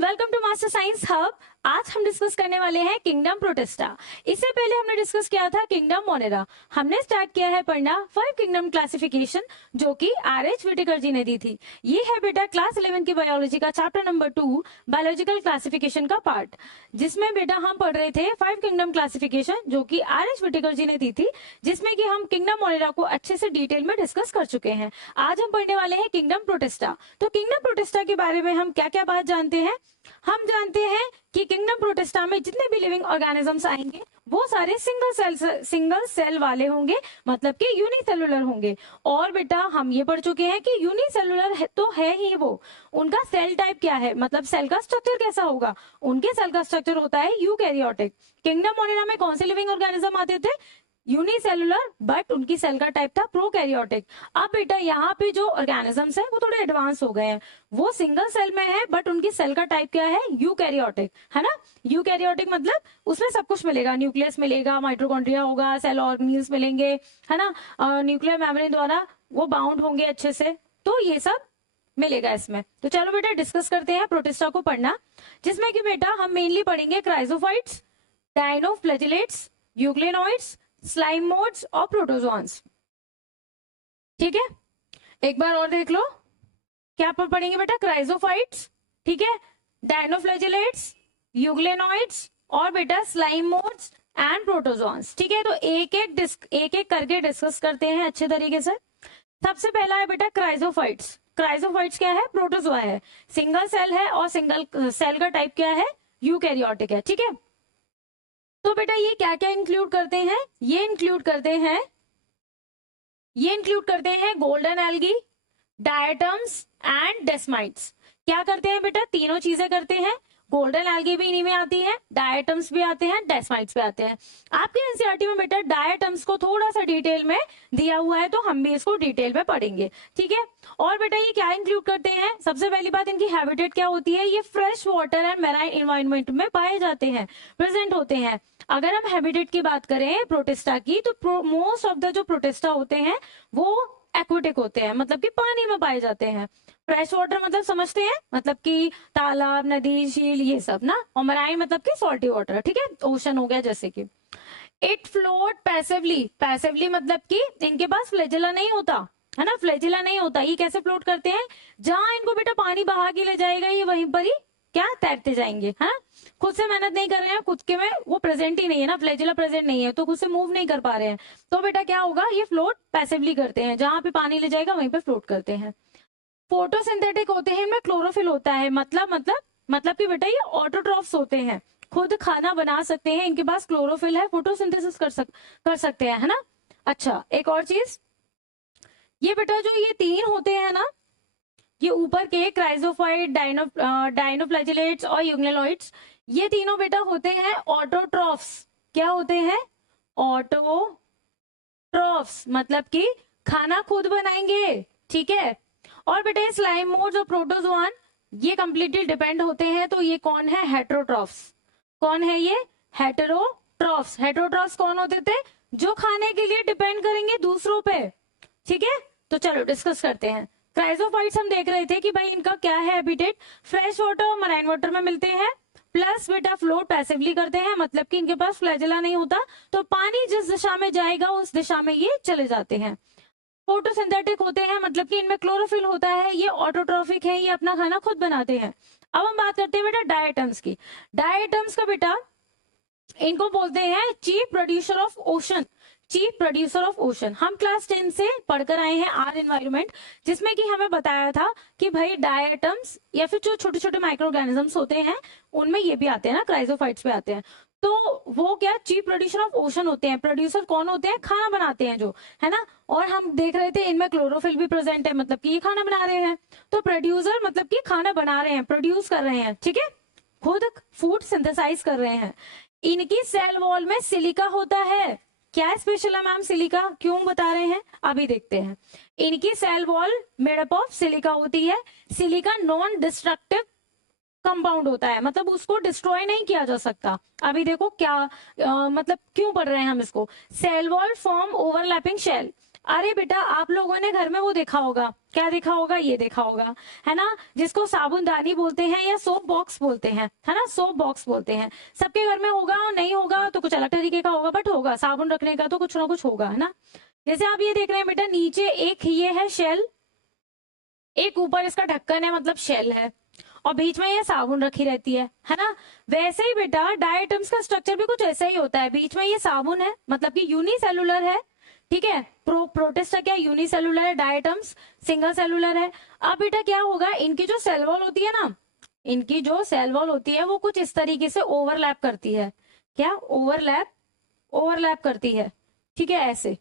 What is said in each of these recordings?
Welcome to master science hub. आज हम discuss करने वाले हैं किंगडम प्रोटिस्टा। इससे पहले हमने डिस्कस किया था किंगडम मोनेरा। हमने स्टार्ट किया है पढ़ना 5 किंगडम क्लासिफिकेशन जो कि आर.एच. व्हिटेकर जी ने दी थी। ये है बेटा क्लास 11 की बायोलॉजी का चैप्टर नंबर 2 बायोलॉजिकल क्लासिफिकेशन का पार्ट, जिसमें बेटा हम पढ़ रहे थे 5 किंगडम क्लासिफिकेशन जो कि आर.एच. व्हिटेकर जी ने दी थी, जिसमें कि हम किंगडम मोनेरा को अच्छे से डिटेल में डिस्कस कर चुके हैं। आज हम पढ़ने वाले हैं किंगडम प्रोटिस्टा। तो किंगडम प्रोटिस्टा के बारे में हम क्या क्या बात जानते हैं? हम जानते हैं कि किंगडम प्रोटिस्टा में जितने भी लिविंग ऑर्गेनिजम्स आएंगे वो सारे सिंगल सेल वाले होंगे, मतलब कि यूनिसेलुलर होंगे। और बेटा हम ये पढ़ चुके हैं कि यूनिसेलुलर है तो है ही वो, उनका सेल टाइप क्या है, मतलब सेल का स्ट्रक्चर कैसा होगा। उनके सेल का स्ट्रक्चर होता है यूकैरियोटिक। किंगडम मोनेरा में कौन से लिविंग ऑर्गेनिज्म आते थे? यूनिसेलुलर, बट उनकी सेल का टाइप था प्रोकैरियोटिक। अब बेटा यहाँ पे जो ऑर्गेनिजम्स हैं वो थोड़े एडवांस हो गए हैं, वो सिंगल सेल में है बट उनकी सेल का टाइप क्या है? यूकैरियोटिक, है ना। यूकैरियोटिक मतलब उसमें सब कुछ मिलेगा, न्यूक्लियस मिलेगा, माइटोकॉन्ड्रिया होगा, सेल ऑर्गेनील्स मिलेंगे, है ना, न्यूक्लियर मेम्ब्रेन द्वारा वो बाउंड होंगे अच्छे से, तो ये सब मिलेगा इसमें। तो चलो बेटा डिस्कस करते हैं प्रोटिस्टा को पढ़ना, जिसमें कि बेटा हम मेनली पढ़ेंगे क्राइजोफाइट्स, डायनोफ्लैजिलेट्स, यूग्लेनोइड्स, स्लाइम मोड्स और प्रोटोजोन्स। ठीक है, एक बार और देख लो क्या पढ़ेंगे बेटा? क्राइजोफाइट्स, ठीक है, डायनोफ्लैजिलेट्स, यूग्लेनोइड्स और बेटा स्लाइम मोड्स एंड प्रोटोजोन्स। ठीक है, तो एक एक करके डिस्कस करते हैं अच्छे तरीके से। सबसे पहला है बेटा क्राइजोफाइट्स। क्राइजोफाइट्स क्या है? प्रोटोजोआ है, सिंगल सेल है और सिंगल सेल का टाइप क्या है? यूकैरियोटिक है। ठीक है, तो बेटा ये क्या क्या इंक्लूड करते हैं? ये इंक्लूड करते हैं गोल्डन एल्गी, डायटम्स एंड डेस्माइट्स। क्या करते हैं बेटा? तीनों चीजें करते हैं। गोल्डन एल्गी भी इन्हीं में आती है, डायटम्स भी आते हैं, डेस्माइट्स भी आते हैं। आपके एनसीईआरटी में बेटा डायटम्स को थोड़ा सा डिटेल में दिया हुआ है, तो हम भी इसको डिटेल में पढ़ेंगे। ठीक है, और बेटा ये क्या इंक्लूड करते हैं? सबसे पहली बात, इनकी हैबिटेट क्या होती है? ये fresh water and marine environment में पाए जाते हैं, प्रेजेंट होते हैं। अगर हम हैबिटेट की बात करें प्रोटिस्टा की, तो मोस्ट ऑफ द जो प्रोटिस्टा होते हैं वो एक्वेटिक होते हैं, मतलब कि पानी में पाए जाते हैं। फ्रेश वाटर मतलब समझते हैं, मतलब कि तालाब, नदी, झील, ये सब ना। और मराइन मतलब कि सॉल्टी वाटर, ठीक है, ओशन हो गया जैसे कि। It float passively. पैसिवली मतलब कि इनके पास फ्लैजेला नहीं होता, है ना, फ्लैजेला नहीं होता। ये कैसे फ्लोट करते हैं? जहां इनको बेटा पानी बहा के ले जाएगा ये वहीं पर ही क्या तैरते जाएंगे, है। खुद से मेहनत नहीं कर रहे हैं, खुद के में वो प्रेजेंट ही नहीं है ना, फ्लैजेला प्रेजेंट नहीं है, तो खुद से मूव नहीं कर पा रहे हैं, तो बेटा क्या होगा? ये फ्लोट पैसिवली करते हैं, जहां पे पानी ले जाएगा वहीं पे फ्लोट करते हैं। फोटोसिंथेटिक होते हैं, इनमें क्लोरोफिल होता है, मतलब कि बेटा ये ऑटोट्रॉफ्स होते हैं, खुद खाना बना सकते हैं, इनके पास क्लोरोफिल है, फोटोसिंथेसिस कर सकते हैं, है ना। अच्छा, एक और चीज, ये बेटा जो ये तीन होते हैं ना, ये ऊपर के क्राइजोफाइट, डायनोफ्लैजिलेट्स और यूग्लेनोइड्स, ये तीनों बेटा होते हैं ऑटोट्रॉफ्स। क्या होते हैं? ऑटोट्रॉफ्स, मतलब कि खाना खुद बनाएंगे। ठीक है, और बेटा ये स्लाइम मोड्स और प्रोटोजोआन ये कंप्लीटली डिपेंड होते हैं, तो ये कौन है? हेटेरोट्रॉफ्स। कौन है ये? हेटेरोट्रॉफ्स। हेटेरोट्रॉफ्स कौन होते थे? जो खाने के लिए डिपेंड करेंगे दूसरों पे। ठीक है, तो चलो डिस्कस करते हैं। क्राइजोफाइट्स हम देख रहे थे कि भाई इनका क्या है हैबिटेट? फ्रेश वाटर और मराइन वाटर में मिलते हैं, प्लस बेटा फ्लोट पैसिवली करते हैं, मतलब कि इनके पास फ्लैजेला नहीं होता, तो पानी जिस दिशा में जाएगा उस दिशा में ये चले जाते हैं। फोटोसिंथेटिक होते हैं, मतलब कि इनमें क्लोरोफिल होता है, ये ऑटोट्रॉफिक है, ये अपना खाना खुद बनाते हैं। अब हम बात करते हैं बेटा डायटम्स की। डायटम्स का बेटा इनको बोलते हैं chief producer of ocean. Chief producer of ocean हम क्लास 10 से पढ़कर आए हैं, आर एनवायरमेंट, जिसमें कि हमें बताया था कि भाई डायटम्स या फिर जो छोटे छोटे माइक्रो ऑर्गेनिजम्स होते हैं उनमें ये भी आते हैं ना, क्राइजोफाइट्स पे आते हैं, तो वो क्या चीफ प्रोड्यूसर ऑफ ओशन होते हैं। प्रोड्यूसर कौन होते हैं? खाना बनाते हैं जो, है ना। और हम देख रहे थे इनमें क्लोरोफिल भी प्रेजेंट है, मतलब कि ये खाना बना रहे हैं, तो प्रोड्यूसर मतलब कि खाना बना रहे हैं, प्रोड्यूस कर रहे हैं, ठीक है, खुद फूड सिंथेसाइज कर रहे हैं। इनकी सेल वॉल में सिलिका होता है। क्या स्पेशल है मैम सिलिका? क्यों बता रहे हैं, अभी देखते हैं। इनकी cell wall made up of silica होती है। सिलिका नॉन डिस्ट्रक्टिव कंपाउंड होता है, मतलब उसको डिस्ट्रॉय नहीं किया जा सकता। अभी देखो क्या मतलब क्यों पढ़ रहे हैं हम इसको। Cell wall form overlapping shell. अरे बेटा आप लोगों ने घर में वो देखा होगा, क्या देखा होगा, ये देखा होगा, है ना, जिसको साबुनदानी बोलते हैं या सोप बॉक्स बोलते हैं, है ना, सोप बॉक्स बोलते हैं। सबके घर में होगा, नहीं होगा तो कुछ अलग तरीके का होगा, बट होगा, साबुन रखने का तो कुछ ना कुछ होगा, है ना। जैसे आप ये देख रहे हैं बेटा, नीचे एक ये है शेल, एक ऊपर इसका ढक्कन है मतलब शेल है, और बीच में ये साबुन रखी रहती है ना। वैसे ही बेटा डाई आइटम्स का स्ट्रक्चर भी कुछ ऐसा ही होता है, बीच में ये साबुन है मतलब कि यूनिसेलुलर है, ठीक है। प्रोटिस्टा क्या यूनिसेलुलर है, डाई आइटम्स सिंगल सेलुलर है। अब बेटा क्या होगा, इनकी जो सेल वॉल होती है ना, इनकी जो सेल वॉल होती है वो कुछ इस तरीके से ओवरलैप करती है, क्या ओवरलैप, ओवरलैप करती है, ठीक है। ऐसे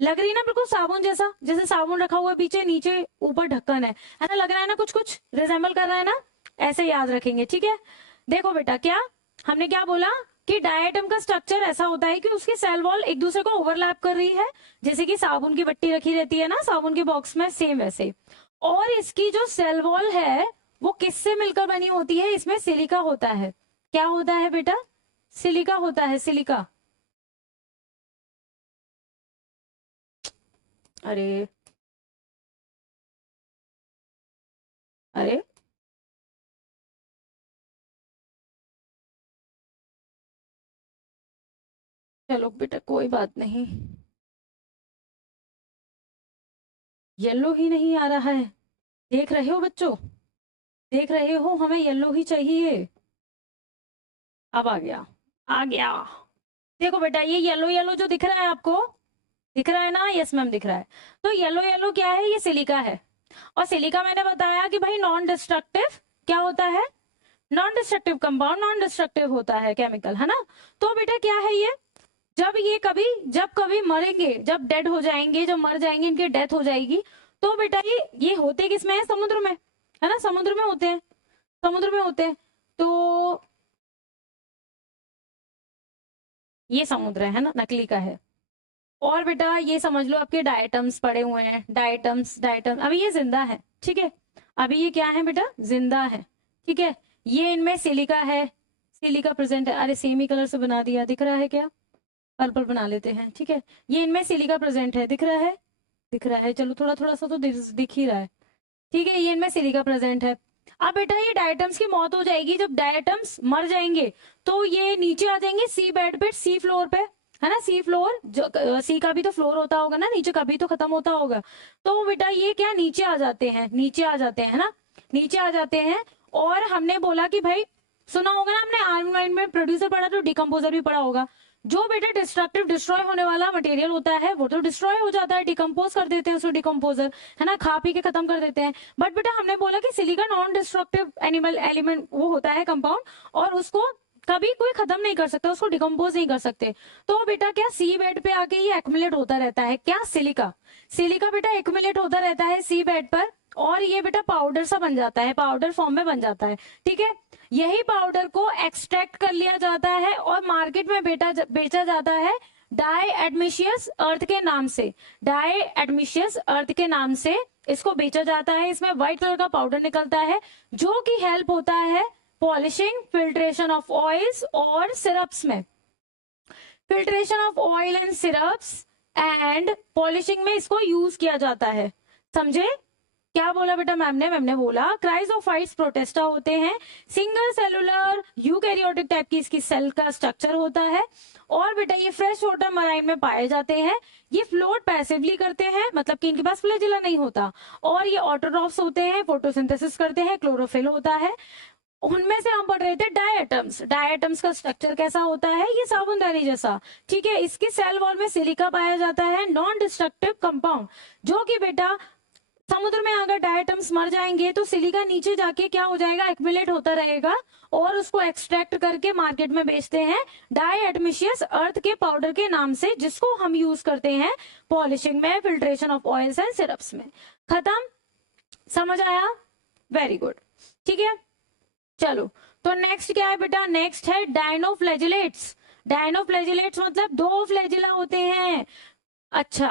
लग रही है ना बिल्कुल साबुन जैसा, जैसे साबुन रखा हुआ है पीछे, नीचे ऊपर ढक्कन है ना, लग रहा है ना, कुछ कुछ रिजेंबल कर रहा है ना। ऐसे याद रखेंगे, ठीक है। देखो बेटा क्या हमने क्या बोला कि डायटम का स्ट्रक्चर ऐसा होता है कि उसकी सेल वॉल एक दूसरे को ओवरलैप कर रही है, जैसे कि साबुन की बट्टी रखी रहती है ना साबुन के बॉक्स में, सेम वैसे। और इसकी जो सेल वॉल है वो किससे मिलकर बनी होती है, इसमें सिलिका होता है। क्या होता है बेटा, सिलिका होता है, सिलिका। अरे अरे चलो बेटा कोई बात नहीं, येलो ही नहीं आ रहा है, देख रहे हो बच्चों, देख रहे हो, हमें येलो ही चाहिए। अब आ गया, आ गया। देखो बेटा ये येलो येलो जो दिख रहा है आपको, दिख रहा है ना, यस मैम दिख रहा है। तो येलो येलो क्या है, ये सिलिका है। और सिलिका मैंने बताया कि भाई नॉन डिस्ट्रक्टिव क्या होता है, non destructive compound, non destructive होता है केमिकल, है ना। तो बेटा क्या है ये, जब ये कभी, जब कभी मरेंगे, जब डेड हो जाएंगे, जब मर जाएंगे, इनकी डेथ हो जाएगी, तो बेटा ये होते किस में है, समुद्र में, है ना, समुद्र में होते हैं, समुद्र में होते हैं। तो ये समुद्र है ना, नकली का है। और बेटा ये समझ लो आपके डायटम्स पड़े हुए हैं, डायटम्स, डायटम, अभी ये जिंदा है, ठीक है। अभी ये क्या है बेटा, जिंदा है, ठीक है। ये इनमें सिलिका है, सिलिका प्रेजेंट है, अरे सेम ही कलर से बना दिया, दिख रहा है क्या, पर्पल बना लेते हैं, ठीक है। ये इनमें सिलिका प्रेजेंट है, दिख रहा है, दिख रहा है, चलो थोड़ा थोड़ा सा तो दिख ही रहा है, ठीक है। ये इनमें सिलिका प्रेजेंट है। अब बेटा ये डायटम्स की मौत हो जाएगी, जब डायटम्स मर जाएंगे तो ये नीचे आ जाएंगे सी बेड पे, सी फ्लोर पे, है ना, सी फ्लोर, जो सी का भी तो फ्लोर होता होगा ना, नीचे का भी तो खत्म होता होगा। तो बेटा ये क्या नीचे आ जाते हैं, नीचे आ जाते हैं, है ना, नीचे आ जाते हैं। और हमने बोला कि भाई सुना होगा ना हमने आर्म लाइन में, प्रोड्यूसर पढ़ा तो डिकम्पोजर भी पढ़ा होगा। जो बेटा डिस्ट्रक्टिव डिस्ट्रॉय होने वाला मटेरियल होता है वो तो डिस्ट्रॉय हो जाता है, डिकम्पोज कर देते हैं उसको डिकम्पोजर, है ना, खा पी के खत्म कर देते हैं। बट बेटा हमने बोला कि silica non destructive animal element वो होता है कंपाउंड, और उसको कभी कोई खत्म नहीं कर सकता, उसको डिकम्पोज नहीं कर सकते। तो बेटा क्या सी बेड पे आके ये एक्युमुलेट होता रहता है, क्या सिलिका, सिलिका बेटा एक्युमुलेट होता रहता है सी बेड पर, और ये बेटा पाउडर सा बन जाता है, पाउडर फॉर्म में बन जाता है, ठीक है। यही पाउडर को एक्सट्रैक्ट कर लिया जाता है और मार्केट में बेचा जाता है डाई एडमिशियस अर्थ के नाम से, डाई एडमिशियस अर्थ के नाम से इसको बेचा जाता है। इसमें व्हाइट कलर का पाउडर निकलता है जो कि हेल्प होता है पॉलिशिंग, फिल्ट्रेशन ऑफ ऑयल्स और सिरप्स में, filtration of oil and syrups and polishing में इसको यूज किया जाता है, समझे। क्या बोला बेटा मैम ने बोला क्राइजोफाइट्स प्रोटेस्टा होते हैं, सिंगल सेलुलर यूकैरियोटिक टाइप की इसकी सेल का स्ट्रक्चर होता है। और बेटा ये फ्रेश वाटर मराइन में पाए जाते हैं, ये फ्लोट पैसिवली करते हैं, मतलब कि इनके पास फ्लैजिला नहीं होता, और ये ऑटोट्रॉफ्स होते हैं, फोटोसिंथेसिस करते हैं, क्लोरोफिल होता है। उनमें से हम पढ़ रहे थे डायटम्स, डायटम्स का स्ट्रक्चर कैसा होता है, ये साबुनदानी जैसा, ठीक है। इसकी सेल वॉल में सिलिका पाया जाता है, नॉन डिस्ट्रक्टिव कंपाउंड, जो कि बेटा समुद्र में अगर डायटम्स मर जाएंगे तो सिलिका नीचे जाके क्या हो जाएगा, एक्युमुलेट होता रहेगा, और उसको एक्सट्रैक्ट करके मार्केट में बेचते हैं डाई एडमिशियस अर्थ के पाउडर के नाम से, जिसको हम यूज करते हैं पॉलिशिंग में, filtration of oils and syrups में। खत्म, समझ आया, वेरी गुड, ठीक है। चलो तो नेक्स्ट क्या है बेटा, नेक्स्ट है डायनोफ्लैजिलेट्स। डायनोफ्लैजिलेट्स मतलब दो फ्लैजिला होते हैं। अच्छा,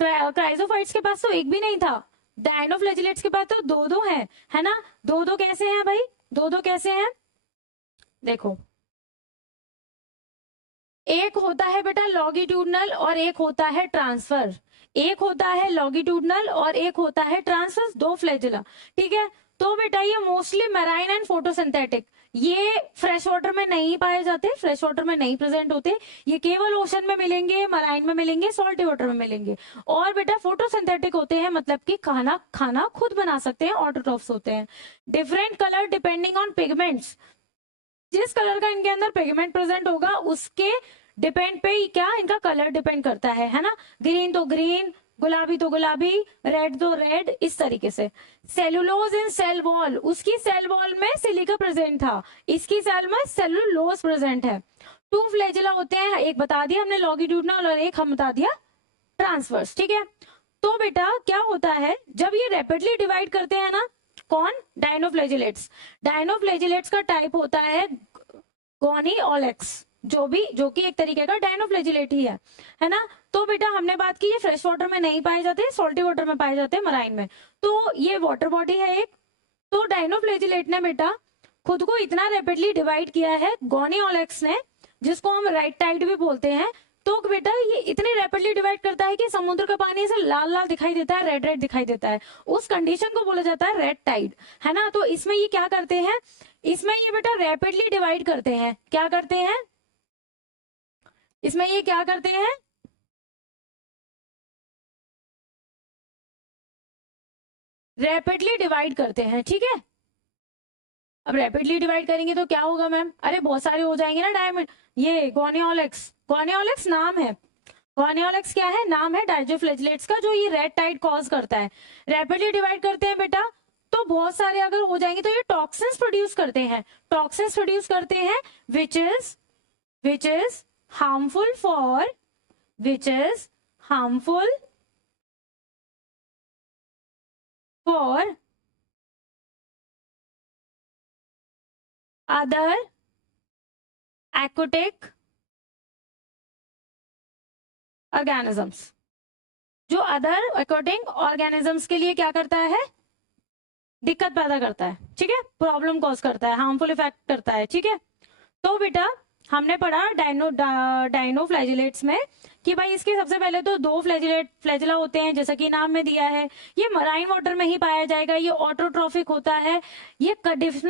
क्राइजोफाइट्स के पास तो एक भी नहीं था, डायनोफ्लैजिलेट्स के पास तो दो दो है ना। दो दो कैसे हैं भाई, दो दो कैसे हैं, देखो एक होता है बेटा लॉन्गिट्यूडनल और एक होता है ट्रांसफर। एक होता है लॉन्गिट्यूडनल और एक होता है ट्रांसवर्स, दो फ्लैजिला। ठीक है, तो बेटा ये मोस्टली मैराइन एंड फोटोसिंथेटिक, ये फ्रेश वाटर में नहीं पाए जाते, फ्रेश वाटर में नहीं प्रेजेंट होते, ये केवल ओशन में मिलेंगे, मराइन में मिलेंगे, सॉल्टी वाटर में मिलेंगे। और बेटा फोटोसिंथेटिक होते हैं, मतलब कि खाना खुद बना सकते हैं, ऑटोट्रॉफ्स होते हैं। Different colour depending on pigments, जिस कलर का इनके अंदर पिगमेंट प्रेजेंट होगा उसके डिपेंड पे क्या इनका कलर डिपेंड करता है ना। ग्रीन तो ग्रीन, गुलाबी तो गुलाबी, रेड तो रेड, इस तरीके से। सेलुलोज इन सेल वॉल, उसकी सेल वॉल में सिलिका प्रेजेंट था, इसकी सेल में सेलुलोज प्रेजेंट है। टू फ्लैजिला होते हैं, एक बता दिया हमने लॉन्गिट्यूडनल और एक हम बता दिया ट्रांसवर्स। ठीक है, तो बेटा क्या होता है जब ये रैपिडली डिवाइड करते हैं ना, कौन, डायनोफ्लैजिलेट्स। डायनोफ्लैजिलेट्स का टाइप होता है गोनिओलेक्स, जो कि एक तरीके का डायनोफ्लैजिलेट ही है ना। तो बेटा हमने बात की ये फ्रेश वाटर में नहीं पाए जाते, सॉल्टी वाटर में पाए जाते हैं, मराइन में। तो ये वाटर बॉडी है एक। तो डायनोफ्लैजिलेट ने बेटा खुद को इतना रैपिडली डिवाइड किया है, गोनिओलेक्स ने, जिसको हम राइट टाइड भी बोलते हैं। तो बेटा ये इतने रैपिडली डिवाइड करता है कि समुद्र का पानी इसे लाल लाल दिखाई देता है, रेड रेड दिखाई देता है। उस कंडीशन को बोला जाता है रेड टाइड, है ना। तो इसमें ये क्या करते हैं, इसमें ये बेटा रैपिडली डिवाइड करते हैं, क्या करते हैं, इसमें ये क्या करते हैं, रैपिडली डिवाइड करते हैं। ठीक है, अब रैपिडली डिवाइड करेंगे तो क्या होगा मैम, अरे बहुत सारे हो जाएंगे ना डायमंड। ये गोनिओलेक्स, गोनिओलेक्स नाम है, गोनिओलेक्स क्या है, नाम है डायनोफ्लैजिलेट्स का, जो ये रेड टाइड कॉज करता है। रैपिडली डिवाइड करते हैं बेटा, तो बहुत सारे अगर हो जाएंगे तो ये टॉक्सिन्स प्रोड्यूस करते हैं, टॉक्सिन्स प्रोड्यूस करते हैं which is harmful for, which is harmful for other aquatic organisms, जो अदर aquatic organisms के लिए क्या करता है, दिक्कत पैदा करता है। ठीक है, प्रॉब्लम कॉज करता है, हार्मफुल इफेक्ट करता है। ठीक है, तो बेटा हमने पढ़ा डायनोफ्लैजिलेट्स में कि भाई इसके सबसे पहले तो दो फ्लैजिला होते हैं, जैसा कि नाम में दिया है, ये मराइन वाटर में ही पाया जाएगा, ये ऑटोट्रॉफिक होता है, ये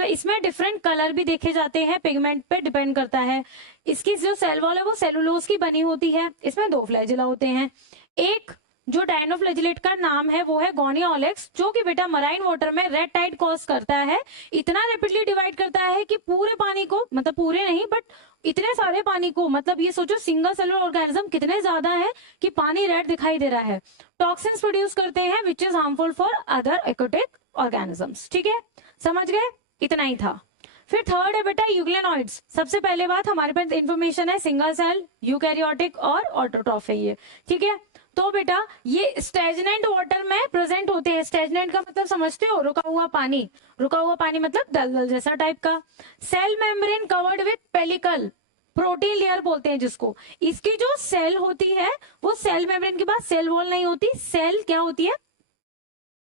इसमें डिफरेंट कलर भी देखे जाते हैं, पिगमेंट पे डिपेंड करता है। इसकी जो सेल वॉल है वो सेलुलोज की बनी होती है। इसमें दो फ्लैजिला होते हैं, एक जो डायनोफ्लैजिलेट का नाम है वो है गोनिओलेक्स, जो कि बेटा मराइन वाटर में रेड टाइड कॉज करता है, इतना रैपिडली डिवाइड करता है कि पूरे पानी को, मतलब पूरे नहीं बट इतने सारे पानी को, मतलब ये सोचो सिंगल सेलुलर ऑर्गेनिज्म कितने ज्यादा है कि पानी रेड दिखाई दे रहा है। टॉक्सिन्स प्रोड्यूस करते हैं which is harmful for other aquatic organisms. ठीक है, समझ गए, इतना ही था। फिर थर्ड है बेटा यूग्लेनॉइड्स। सबसे पहले बात हमारे पास इंफॉर्मेशन है सिंगल सेल, यूकैरियोटिक और ऑटोट्रॉफ है ये। ठीक है, तो बेटा ये स्टेजनेंट वाटर में प्रेजेंट होते हैं। स्टेजनेंट का मतलब समझते हो, रुका हुआ पानी, रुका हुआ पानी मतलब दलदल जैसा टाइप का। Cell membrane covered with pellicle, protein layer बोलते हैं जिसको। इसकी जो सेल होती है वो सेल मेम्ब्रेन के बाद सेल वॉल नहीं होती, सेल क्या होती है,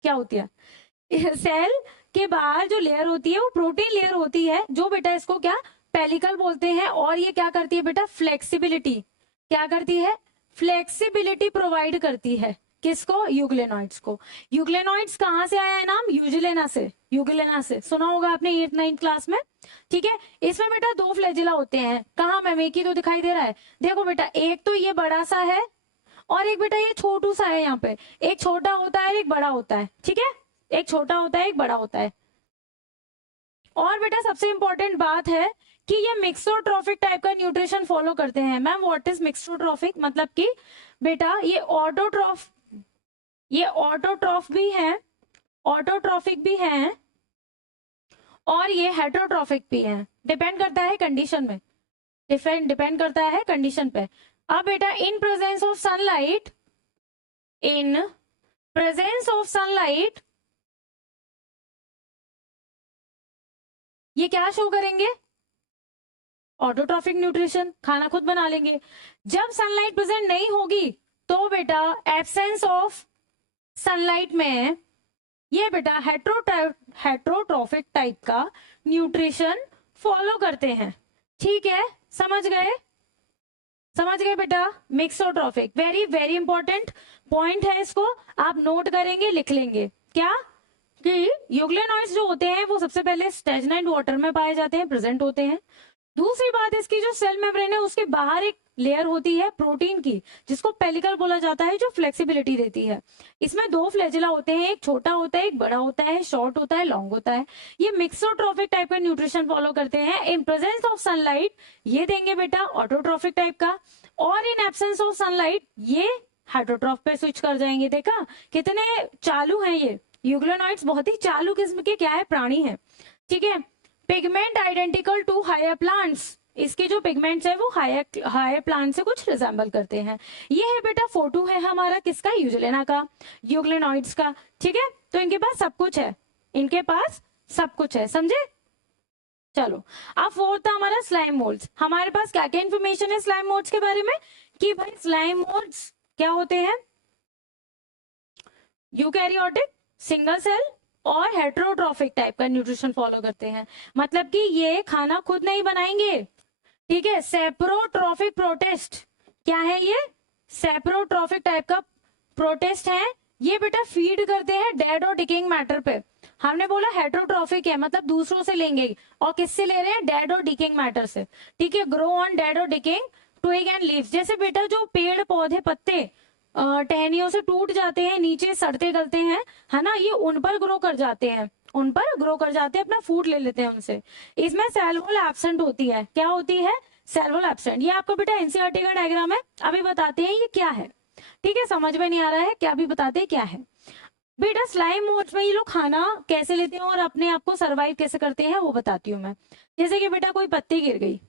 क्या होती है, सेल के बाहर जो लेयर होती है वो प्रोटीन लेयर होती है, जो बेटा इसको क्या पेलिकल बोलते हैं। और ये क्या करती है बेटा, फ्लेक्सिबिलिटी, क्या करती है, फ्लेक्सिबिलिटी प्रोवाइड करती है, किसको, यूग्लेनॉइड्स को। यूग्लेनॉइड्स कहां से आया है नाम, यूजिलेना से, यूग्लेना से सुना होगा आपने 8th 9th क्लास में। ठीक है, इसमें बेटा दो फ्लैजिला होते हैं, कहा मैम, एक ही तो दिखाई दे रहा है। देखो बेटा, एक तो ये बड़ा सा है और एक बेटा ये छोटू सा है, यहाँ पे एक छोटा होता है एक बड़ा होता है। ठीक है, एक छोटा होता है एक बड़ा होता है। और बेटा सबसे इंपॉर्टेंट बात है कि ये मिक्सोट्रॉफिक टाइप का न्यूट्रिशन फॉलो करते हैं। मैम व्हाट इज मिक्सोट्रॉफिक, मतलब कि बेटा ये ऑटोट्रॉफ भी है, ऑटोट्रॉफिक भी है और ये हेटरोट्रॉफिक भी है, डिपेंड करता है कंडीशन में, डिपेंड करता है कंडीशन पे। अब बेटा in presence of sunlight, in presence of sunlight ये क्या शो करेंगे, ऑटोट्रॉफिक न्यूट्रिशन, खाना खुद बना लेंगे। जब सनलाइट प्रेजेंट नहीं होगी तो बेटा एब्सेंस ऑफ सनलाइट में ये बेटा हेट्रोट्रॉफिक टाइप का न्यूट्रिशन फॉलो करते हैं। ठीक है, समझ गए, समझ गए बेटा। Mixotrophic very very important, point है, इसको आप नोट करेंगे, लिख लेंगे। क्या कि यूग्लेनॉइड्स जो होते हैं वो सबसे पहले स्टेजनाइट वाटर में पाए जाते हैं, प्रेजेंट होते हैं। दूसरी बात, इसकी जो सेल मेम्ब्रेन है उसके बाहर एक लेयर होती है प्रोटीन की, जिसको पेलिकल बोला जाता है, जो फ्लेक्सिबिलिटी देती है। इसमें दो फ्लैजिला होते हैं, एक छोटा होता है, एक बड़ा होता है, शॉर्ट होता है, लॉन्ग होता है। ये मिक्सोट्रॉफिक टाइप का न्यूट्रिशन फॉलो करते हैं। इन प्रेजेंस ऑफ सनलाइट ये देंगे बेटा ऑटोट्रॉफिक टाइप का, और इन एब्सेंस ऑफ सनलाइट ये हाइड्रोट्रॉफ पे स्विच कर जाएंगे। देखा कितने चालू हैं ये यूग्लेनॉइड्स, बहुत ही चालू किस्म के क्या है, प्राणी है। ठीक है, pigment identical to higher plants, इसके जो पिगमेंट्स है वो हायर प्लांट से कुछ रिजेंबल करते हैं। ये है बेटा फोटो है हमारा किसका, यूग्लेना का, यूग्लेनॉइड्स का। ठीक है, तो इनके पास सब कुछ है, इनके पास सब कुछ है, समझे। चलो अब फोर्थ था हमारा स्लाइम मोल्ड्स। हमारे पास क्या क्या इन्फॉर्मेशन है स्लाइम मोल्ड्स के बारे में, कि भाई स्लाइम मोल्ड्स क्या होते हैं, यूकैरियोटिक, सिंगल सेल और हेट्रोट्रॉफिक टाइप का न्यूट्रिशन फॉलो करते हैं। मतलब कि ये खाना खुद नहीं बनाएंगे। ठीक है, सेप्रोट्रॉफिक प्रोटेस्ट, क्या है ये, सेप्रोट्रॉफिक टाइप का प्रोटेस्ट है। ये बेटा फीड करते हैं डेड और डिकेइंग मैटर पे। हमने बोला हेट्रोट्रॉफिक है, मतलब दूसरों से लेंगे, और किससे ले रहे हैं, डेड और डिकेइंग मैटर से। ठीक है, ग्रो ऑन डेड और डिकेइंग ट्विग एंड लीव्स। जैसे बेटा जो पेड़ पौधे पत्ते टहनियों से टूट जाते हैं, नीचे सड़ते गलते हैं, है ना, ये उन पर ग्रो कर जाते हैं, उन पर ग्रो कर जाते हैं, अपना फूड ले लेते हैं उनसे। इसमें सेल वॉल एब्सेंट होती है, क्या होती है, सेल वॉल एब्सेंट। ये आपको बेटा एनसीईआरटी का डायग्राम है, अभी बताते हैं ये क्या है। ठीक है, समझ में नहीं आ रहा है क्या, अभी बताते हैं क्या है। बेटा स्लाइम मोड्स में ये लोग खाना कैसे लेते हैं और अपने आप को सर्वाइव कैसे करते हैं वो बताती हूँ मैं। जैसे कि बेटा कोई पत्ती गिर गई,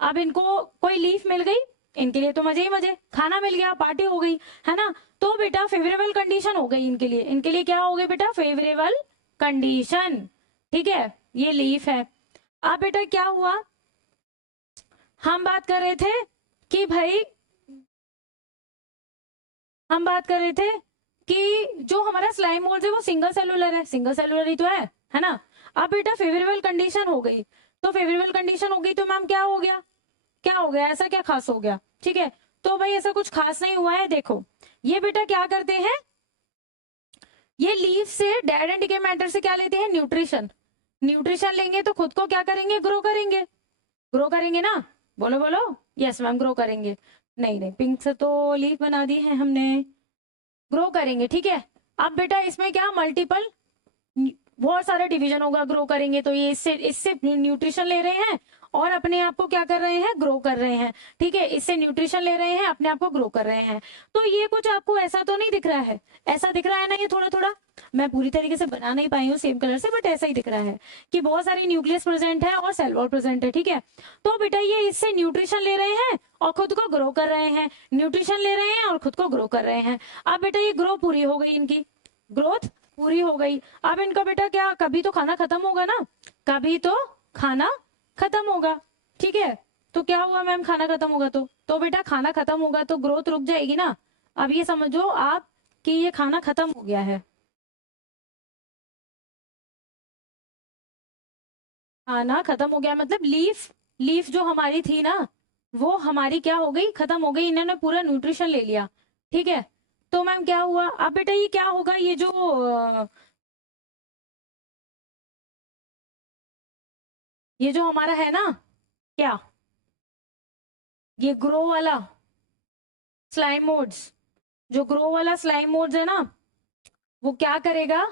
अब इनको कोई लीफ मिल गई, इनके लिए तो मजे ही मजे, खाना मिल गया, पार्टी हो गई, है ना। तो बेटा फेवरेबल कंडीशन हो गई इनके लिए, इनके लिए क्या हो गई बेटा, फेवरेबल कंडीशन। ठीक है, ये लीफ है। अब बेटा क्या हुआ, हम बात कर रहे थे कि भाई, हम बात कर रहे थे कि जो हमारा स्लाइम मोल्ड है वो सिंगल सेलुलर है, सिंगल सेलुलर ही तो है ना। अब बेटा फेवरेबल कंडीशन हो गई, तो फेवरेबल कंडीशन हो गई तो मैम क्या हो गया, क्या हो गया, ऐसा क्या खास हो गया। ठीक है, तो भाई ऐसा कुछ खास नहीं हुआ है। देखो ये बेटा क्या करते हैं, ये लीफ से डेड एंड डिके मैटर से क्या लेते हैं, न्यूट्रिशन। न्यूट्रिशन लेंगे तो खुद को क्या करेंगे, ग्रो करेंगे, ग्रो करेंगे ना, बोलो बोलो, यस मैम ग्रो करेंगे। नहीं नहीं, पिंक से तो लीफ बना दी है हमने, ग्रो करेंगे। ठीक है, अब बेटा इसमें क्या, मल्टीपल, बहुत सारा डिवीजन होगा, ग्रो करेंगे तो ये इससे इससे न्यूट्रिशन ले रहे हैं और अपने आप को क्या कर रहे हैं, ग्रो कर रहे हैं। ठीक है, इससे न्यूट्रिशन ले रहे हैं, अपने आप को ग्रो कर रहे हैं। तो ये कुछ आपको ऐसा तो नहीं दिख रहा है, ऐसा दिख रहा है ना, ये थोड़ा थोड़ा, मैं पूरी तरीके से बना नहीं पाई हूँ सेम कलर से, बट ऐसा ही दिख रहा है कि बहुत सारी न्यूक्लियस प्रेजेंट है और सेल वॉल प्रेजेंट है। ठीक है, तो बेटा ये इससे न्यूट्रिशन ले रहे हैं और खुद को ग्रो कर रहे हैं, न्यूट्रिशन ले रहे हैं और खुद को ग्रो कर रहे हैं। अब बेटा ये ग्रो पूरी हो गई, इनकी ग्रोथ पूरी हो गई। अब इनका बेटा क्या, कभी तो खाना खत्म होगा ना, कभी तो खाना खत्म होगा। ठीक है, तो क्या हुआ मैम, खाना खत्म होगा तो बेटा खाना खत्म होगा तो ग्रोथ रुक जाएगी ना। अब ये समझो आप कि ये खाना खत्म हो गया है, खाना खत्म हो गया मतलब लीफ, लीफ जो हमारी थी ना वो हमारी क्या हो गई, खत्म हो गई, इन्होंने पूरा न्यूट्रिशन ले लिया। ठीक है, तो मैम क्या हुआ, अब बेटा ये क्या होगा, ये जो ये जो हमारा है ना, क्या, ये ग्रो वाला स्लाइम मोड्स, जो ग्रो वाला स्लाइम मोड्स है ना, वो क्या करेगा,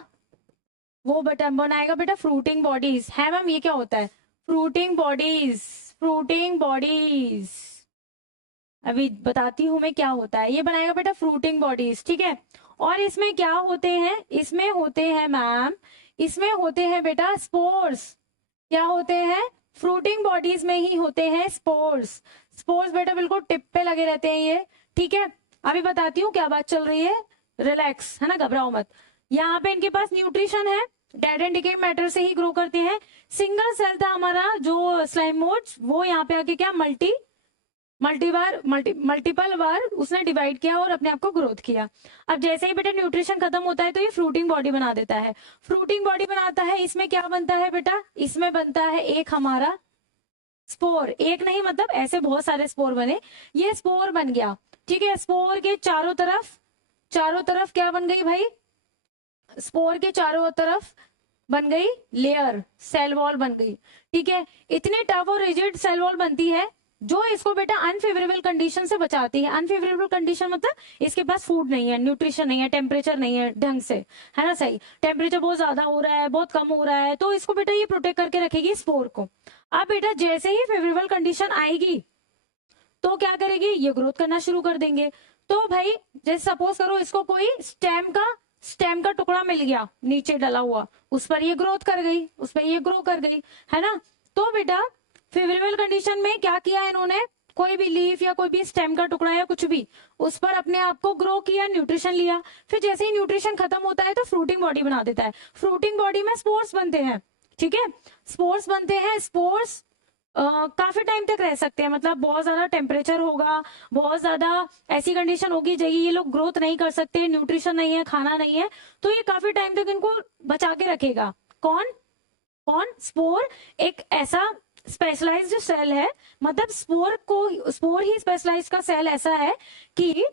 वो बेटा बनाएगा बेटा फ्रूटिंग बॉडीज। है मैम, ये क्या होता है, फ्रूटिंग बॉडीज, फ्रूटिंग बॉडीज, अभी बताती हूँ मैं क्या होता है। ये बनाएगा बेटा फ्रूटिंग बॉडीज। ठीक है, और इसमें क्या होते हैं, इसमें होते हैं मैम, इसमें होते हैं बेटा स्पोर्स। क्या होते हैं, फ्रूटिंग बॉडीज में ही होते हैं स्पोर्स। स्पोर्स बेटा बिल्कुल टिप पे लगे रहते हैं ये। ठीक है, अभी बताती हूँ क्या बात चल रही है, रिलैक्स, है ना, घबराओ मत। यहाँ पे इनके पास न्यूट्रिशन है, डेड एंड डिकेड मैटर से ही ग्रो करते हैं। सिंगल सेल था हमारा जो स्लाइम मोड्स, वो यहाँ पे आके क्या मल्टीपल बार उसने डिवाइड किया और अपने आप को ग्रोथ किया। अब जैसे ही बेटा न्यूट्रिशन खत्म होता है तो ये फ्रूटिंग बॉडी बना देता है। फ्रूटिंग बॉडी बनाता है, इसमें क्या बनता है बेटा, इसमें बनता है एक हमारा स्पोर, एक नहीं मतलब ऐसे बहुत सारे स्पोर बने, ये स्पोर बन गया। ठीक है, स्पोर के चारों तरफ चारों तरफ क्या बन गई भाई, स्पोर के चारों तरफ बन गई लेयर, सेल वॉल बन गई। ठीक है, इतनी टफ और रिजिड सेल वॉल बनती है जो इसको बेटा अनफेवरेबल कंडीशन से बचाती है। अनफेवरेबल कंडीशन मतलब इसके पास फूड नहीं है, न्यूट्रिशन नहीं है, टेम्परेचर नहीं है ढंग से, है ना, सही, टेम्परेचर बहुत ज्यादा हो रहा है, बहुत कम हो रहा है, तो इसको बेटा ये प्रोटेक्ट करके रखेगी स्पोर को। अब बेटा जैसे ही फेवरेबल कंडीशन आएगी तो क्या करेगी, ये ग्रोथ करना शुरू कर देंगे। तो भाई जैसे सपोज करो इसको कोई स्टेम का टुकड़ा मिल गया नीचे डला हुआ, उस पर ये ग्रोथ कर गई, उस पर ये ग्रो कर गई, है ना। तो बेटा फेवरेबल कंडीशन में क्या किया इन्होंने, कोई भी लीफ या कोई भी स्टेम का टुकड़ा या कुछ भी उस पर अपने आप को ग्रो किया, न्यूट्रिशन लिया, फिर जैसे ही न्यूट्रिशन खत्म होता है तो फ्रूटिंग बॉडी बना देता है। फ्रूटिंग बॉडी में स्पोर्स बनते हैं, ठीक है, स्पोर्स बनते हैं। स्पोर्स काफी टाइम तक रह सकते हैं, मतलब बहुत ज्यादा टेम्परेचर होगा, बहुत ज्यादा ऐसी कंडीशन होगी जब ये लोग ग्रोथ नहीं कर सकते, न्यूट्रिशन नहीं है, खाना नहीं है, तो ये काफी टाइम तक इनको बचा के रखेगा। कौन कौन स्पोर एक ऐसा स्पेशलाइज्ड सेल है, मतलब स्पोर ही स्पेशलाइज्ड का सेल ऐसा है कि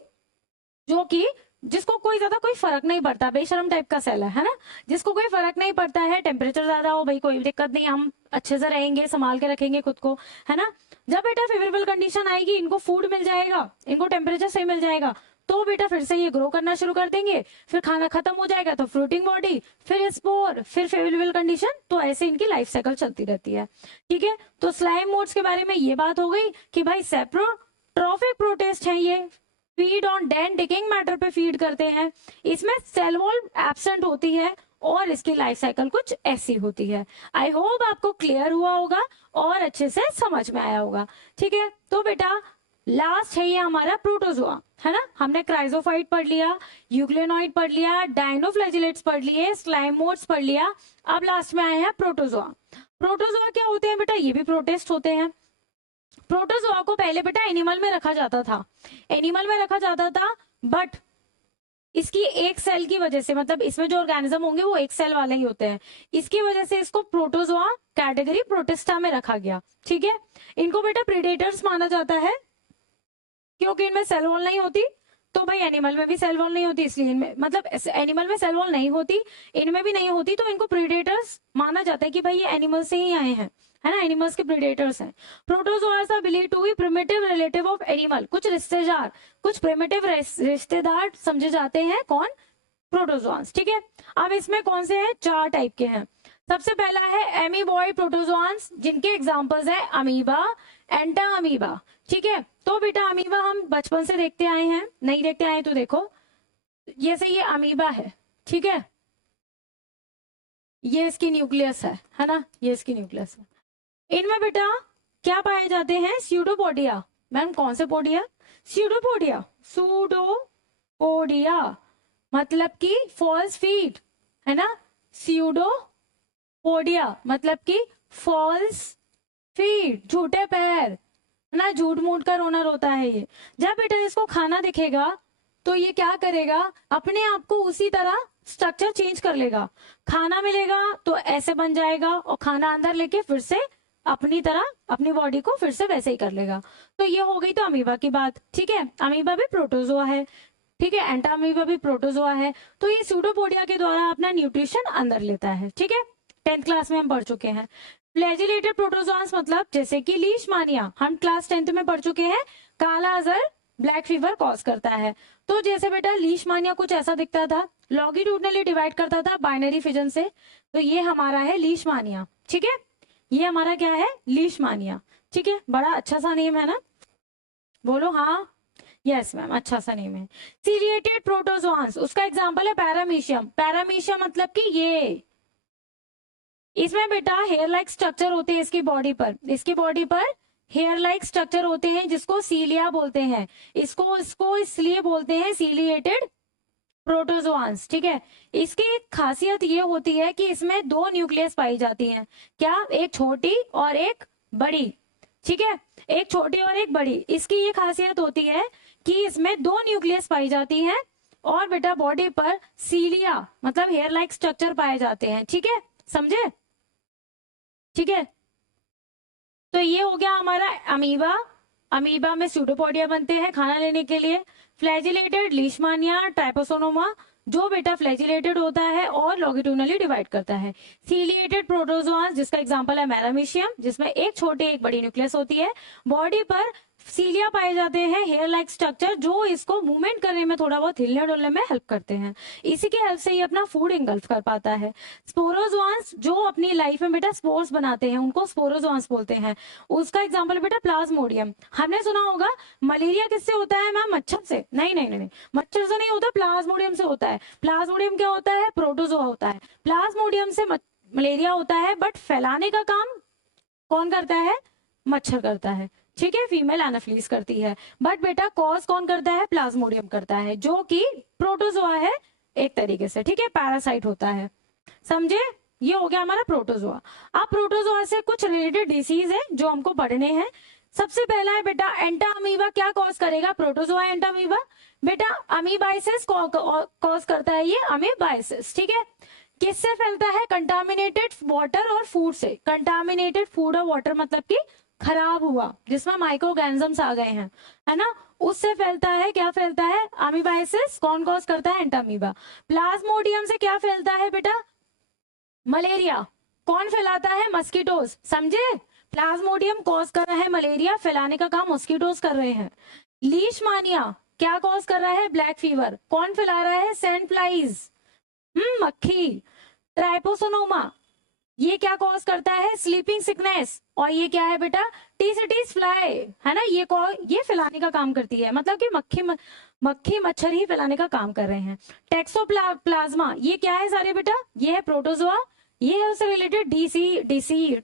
जो कि जिसको कोई फर्क नहीं पड़ता, बेशरम टाइप का सेल है ना, जिसको कोई फर्क नहीं पड़ता है, टेम्परेचर ज्यादा हो भाई कोई दिक्कत नहीं, हम अच्छे से रहेंगे, संभाल के रखेंगे खुद को, है ना। जब बेटा फेवरेबल कंडीशन आएगी, इनको फूड मिल जाएगा, इनको टेम्परेचर सही मिल जाएगा, तो बेटा फिर से ये ग्रो करना शुरू कर देंगे, फिर खाना खत्म हो जाएगा तो फ्रूटिंग बॉडी, फिर स्पोर, फिर फेवरेबल कंडीशन, तो ऐसे इनकी लाइफ साइकिल चलती रहती है। ठीक है, तो स्लाइम मोड्स के बारे में ये बात हो गई कि भाई सेप्रोट्रॉफिक प्रोटिस्ट है, ये feed on dead decaying matter पे फीड करते हैं, इसमें सेल वॉल एब्सेंट होती है और इसकी लाइफ साइकिल कुछ ऐसी होती है। आई होप आपको क्लियर हुआ होगा और अच्छे से समझ में आया होगा। ठीक है, तो बेटा लास्ट है ये हमारा प्रोटोजोआ, है ना। हमने क्राइजोफाइट पढ़ लिया, यूग्लेनॉइड पढ़ लिया, डायनोफ्लैजिलेट्स पढ़ लिए, स्लाइमोड्स पढ़ लिया, अब लास्ट में आए हैं प्रोटोजोआ। प्रोटोजोआ क्या होते हैं बेटा, ये भी प्रोटिस्ट होते हैं। प्रोटोजोआ को पहले बेटा एनिमल में रखा जाता था, एनिमल में रखा जाता था, बट इसकी एक सेल की वजह से, मतलब इसमें जो ऑर्गेनिज्म होंगे वो एक सेल वाले ही होते हैं, इसकी वजह से इसको प्रोटोजोआ कैटेगरी प्रोटिस्टा में रखा गया। ठीक है, इनको बेटा प्रीडेटर्स माना जाता है क्योंकि इनमें सेल वॉल नहीं होती, तो भाई एनिमल में भी सेल वॉल नहीं होती, इसलिए इनमें, मतलब एनिमल में सेल वॉल नहीं होती, इनमें भी नहीं होती, तो इनको प्रीडेटर्स माना जाता है कि भाई ये एनिमल से ही आए हैं, है ना, एनिमल्स के प्रीडेटर्स हैं। Protozoas are believed to be primitive relative of animal, कुछ रिश्तेदार, कुछ प्रिमिटिव रिश्तेदार समझे जाते हैं, कौन, प्रोटोजोआंस। ठीक है, अब इसमें कौन से हैं, 4 टाइप के हैं। सबसे पहला है एमीबॉइड प्रोटोजोआंस, जिनके एग्जांपल्स है अमीबा, एंटा अमीबा। ठीक है, तो बेटा अमीबा हम बचपन से देखते आए हैं, नहीं देखते आए तो देखो, जैसे ये अमीबा है, ठीक है, ये इसकी न्यूक्लियस है ना, ये इसकी न्यूक्लियस है। इनमें बेटा क्या पाए जाते हैं, स्यूडोपोडिया। मैम कौन से पोडिया, स्यूडोपोडिया, सूडोपोडिया मतलब कि फॉल्स फीट, है ना, स्यूडोपोडिया मतलब कि फॉल्स फीट, झूठे पैर, है ना, झूठ मूठ कर रोना रोता है ये। जब बेटा इसको खाना दिखेगा तो ये क्या करेगा, अपने आप को उसी तरह स्ट्रक्चर चेंज कर लेगा, खाना मिलेगा तो ऐसे बन जाएगा और खाना अंदर लेके फिर से अपनी तरह अपनी बॉडी को फिर से वैसे ही कर लेगा। तो ये हो गई तो अमीबा की बात। ठीक है, अमीबा भी प्रोटोजोआ है, ठीक है, एंटा अमीबा भी प्रोटोजोआ है। तो ये सूडोपोडिया के द्वारा अपना न्यूट्रिशन अंदर लेता है। ठीक है, 10th क्लास में हम पढ़ चुके हैं। फ्लैजिलेटेड प्रोटोजोआंस मतलब जैसे कि लीशमानिया, हम क्लास 10th में पढ़ चुके हैं, काला अजहर ब्लैक फीवर कॉज करता है। तो जैसे बेटा लीशमानिया कुछ ऐसा दिखता था, लॉन्गिट्यूडनली डिवाइड करता था बाइनरी फिजन से, तो ये हमारा है लीशमानिया। ठीक है, ये हमारा क्या है, लीशमानिया। ठीक है, बड़ा अच्छा सा नेम है ना, बोलो हाँ, यस मैम, अच्छा सा नेम है। सीलिएटेड प्रोटोजोआंस, उसका एग्जांपल है पैरामीशियम। पैरामीशियम मतलब कि ये, इसमें बेटा हेयर लाइक स्ट्रक्चर होते हैं इसकी बॉडी पर, इसकी बॉडी पर हेयर लाइक स्ट्रक्चर होते हैं जिसको सीलिया बोलते हैं, इसको इसलिए बोलते हैं सीलिएटेड प्रोटोजोआंस। ठीक है, इसकी एक खासियत ये होती है कि इसमें 2 न्यूक्लियस पाई जाती हैं, क्या, एक छोटी और एक बड़ी। ठीक है, एक छोटी और एक बड़ी, इसकी ये खासियत होती है कि इसमें 2 न्यूक्लियस पाई जाती हैं और बेटा बॉडी पर सीलिया मतलब हेयर लाइक स्ट्रक्चर पाए जाते हैं। ठीक है, समझे। ठीक है, तो ये हो गया हमारा अमीबा। अमीबा में सूडोपोडिया बनते हैं खाना लेने के लिए, फ्लैजिलेटेड, लीशमानिया, ट्राइपोसोनोमा, जो बेटा फ्लैजिलेटेड होता है और लॉन्गिट्यूडनली डिवाइड करता है। सीलिएटेड प्रोटोजोआंस, जिसका एग्जांपल है मैलामीशियम, जिसमें एक छोटी एक बड़ी न्यूक्लियस होती है। बॉडी पर सीलिया पाए जाते हैं, हेयर लाइक स्ट्रक्चर, जो इसको मूवमेंट करने में, थोड़ा बहुत हिलने डुलने में हेल्प करते हैं। इसी की हेल्प से ये अपना फूड इंगल्फ कर पाता है। स्पोरोजोआंस, जो अपनी लाइफ में बेटा स्पोर्स बनाते हैं, उनको स्पोरोजोआंस बोलते हैं। उसका एग्जाम्पल बेटा प्लाज्मोडियम। हमने सुना होगा मलेरिया किससे होता है मैम? मच्छर से। नहीं नहीं नहीं, मच्छर से नहीं होता, प्लाज्मोडियम से होता है। प्लाज्मोडियम क्या होता है? प्रोटोजोआ होता है। प्लाज्मोडियम से मलेरिया होता है, बट फैलाने का काम कौन करता है? मच्छर करता है। ठीक है, फीमेल एनाफिलीज करती है, बट बेटा कॉज कौन करता है? प्लाज्मोडियम करता है, जो कि प्रोटोजोआ है एक तरीके से। ठीक है, पैरासाइट होता है। समझे? ये हो गया हमारा प्रोटोजोआ। अब प्रोटोजोआ से कुछ रिलेटेड डिसीज है जो हमको पढ़ने हैं। सबसे पहला है बेटा एंटा अमीबा। क्या कॉज करेगा? Protozoa entamoeba. बेटा अमीबाइसिस कॉज करता है ये अमीबाइसिस। ठीक है, किससे फैलता है? कंटामिनेटेड वाटर और फूड से। कंटामिनेटेड फूड और वाटर मतलब कि खराब हुआ, जिसमें माइक्रोऑर्गेनिजम्स आ गए हैं, है ना, उससे फैलता है। क्या फैलता है? अमीबाइसिस। कौन कॉज करता है? एंटामीबा। प्लाज्मोडियम से क्या फैलता है बेटा? मलेरिया। कौन फैलाता है? मस्कीटोज। समझे? प्लाज्मोडियम कॉज कर रहा है मलेरिया, फैलाने का काम मस्कीटोज कर रहे हैं। लीशमानिया क्या कॉज कर रहा है? Black fever. कौन फैला रहा है? सैंड फ्लाइज, मक्खी। ट्राइपोसोनोमा ये क्या कॉज करता है? Sleeping sickness. और ये क्या है बेटा? टीसीटीज फ्लाई, है ना, ये फैलाने का काम करती है, मतलब कि मक्खी मच्छर ही फैलाने का काम कर रहे हैं। टैक्सोप्लाज्मा ये क्या है सारे बेटा? ये है प्रोटोजोआ, ये है उससे रिलेटेड डीसी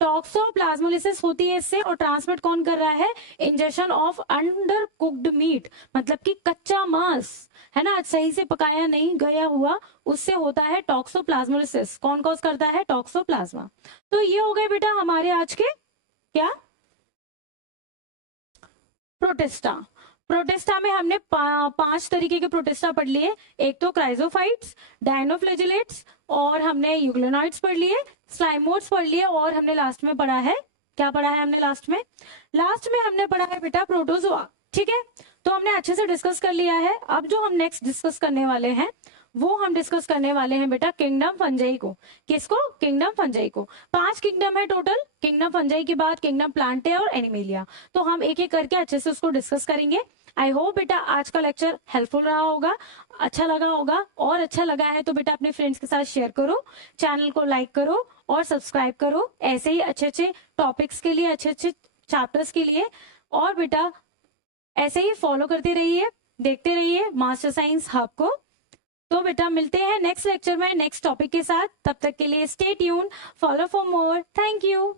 टॉक्सोप्लाज्मोलिसिस होती है इससे, और ट्रांसमिट कौन कर रहा है? Injection of under cooked meet, मतलब कि कच्चा मांस, है ना, सही से पकाया नहीं गया हुआ, उससे होता है टॉक्सोप्लाज्मोलिसिस। कौन कॉज करता है? टॉक्सोप्लाज्मा। तो ये हो गए बेटा हमारे आज के क्या? प्रोटिस्टा। प्रोटिस्टा में हमने 5 तरीके के प्रोटिस्टा पढ़ लिए। एक तो क्राइजोफाइट्स, डायनोफ्लैजिलेट्स, और हमने यूग्लोनॉइड्स पढ़ लिए, स्लाइमोड्स पढ़ लिए, और हमने लास्ट में पढ़ा है, क्या पढ़ा है हमने लास्ट में? लास्ट में हमने पढ़ा है बेटा प्रोटोजोआ। ठीक है, तो हमने अच्छे से डिस्कस कर लिया है। अब जो हम नेक्स्ट डिस्कस करने वाले हैं, वो हम डिस्कस करने वाले हैं बेटा किंगडम फंजाई को। किसको? किंगडम फंजाई को। 5 किंगडम है टोटल। किंगडम फंजाई के बाद किंगडम प्लांटे और एनिमेलिया। तो हम एक एक करके अच्छे से उसको डिस्कस करेंगे। आई होप बेटा आज का लेक्चर हेल्पफुल रहा होगा, अच्छा लगा होगा, और अच्छा लगा है तो बेटा अपने फ्रेंड्स के साथ शेयर करो, चैनल को लाइक करो और सब्सक्राइब करो, ऐसे ही अच्छे अच्छे टॉपिक्स के लिए, अच्छे अच्छे चैप्टर्स के लिए। और बेटा ऐसे ही फॉलो करते रहिए, देखते रहिए मास्टर साइंस हब को। तो बेटा मिलते हैं नेक्स्ट लेक्चर में नेक्स्ट टॉपिक के साथ। तब तक के लिए stay tune, follow for more. Thank you.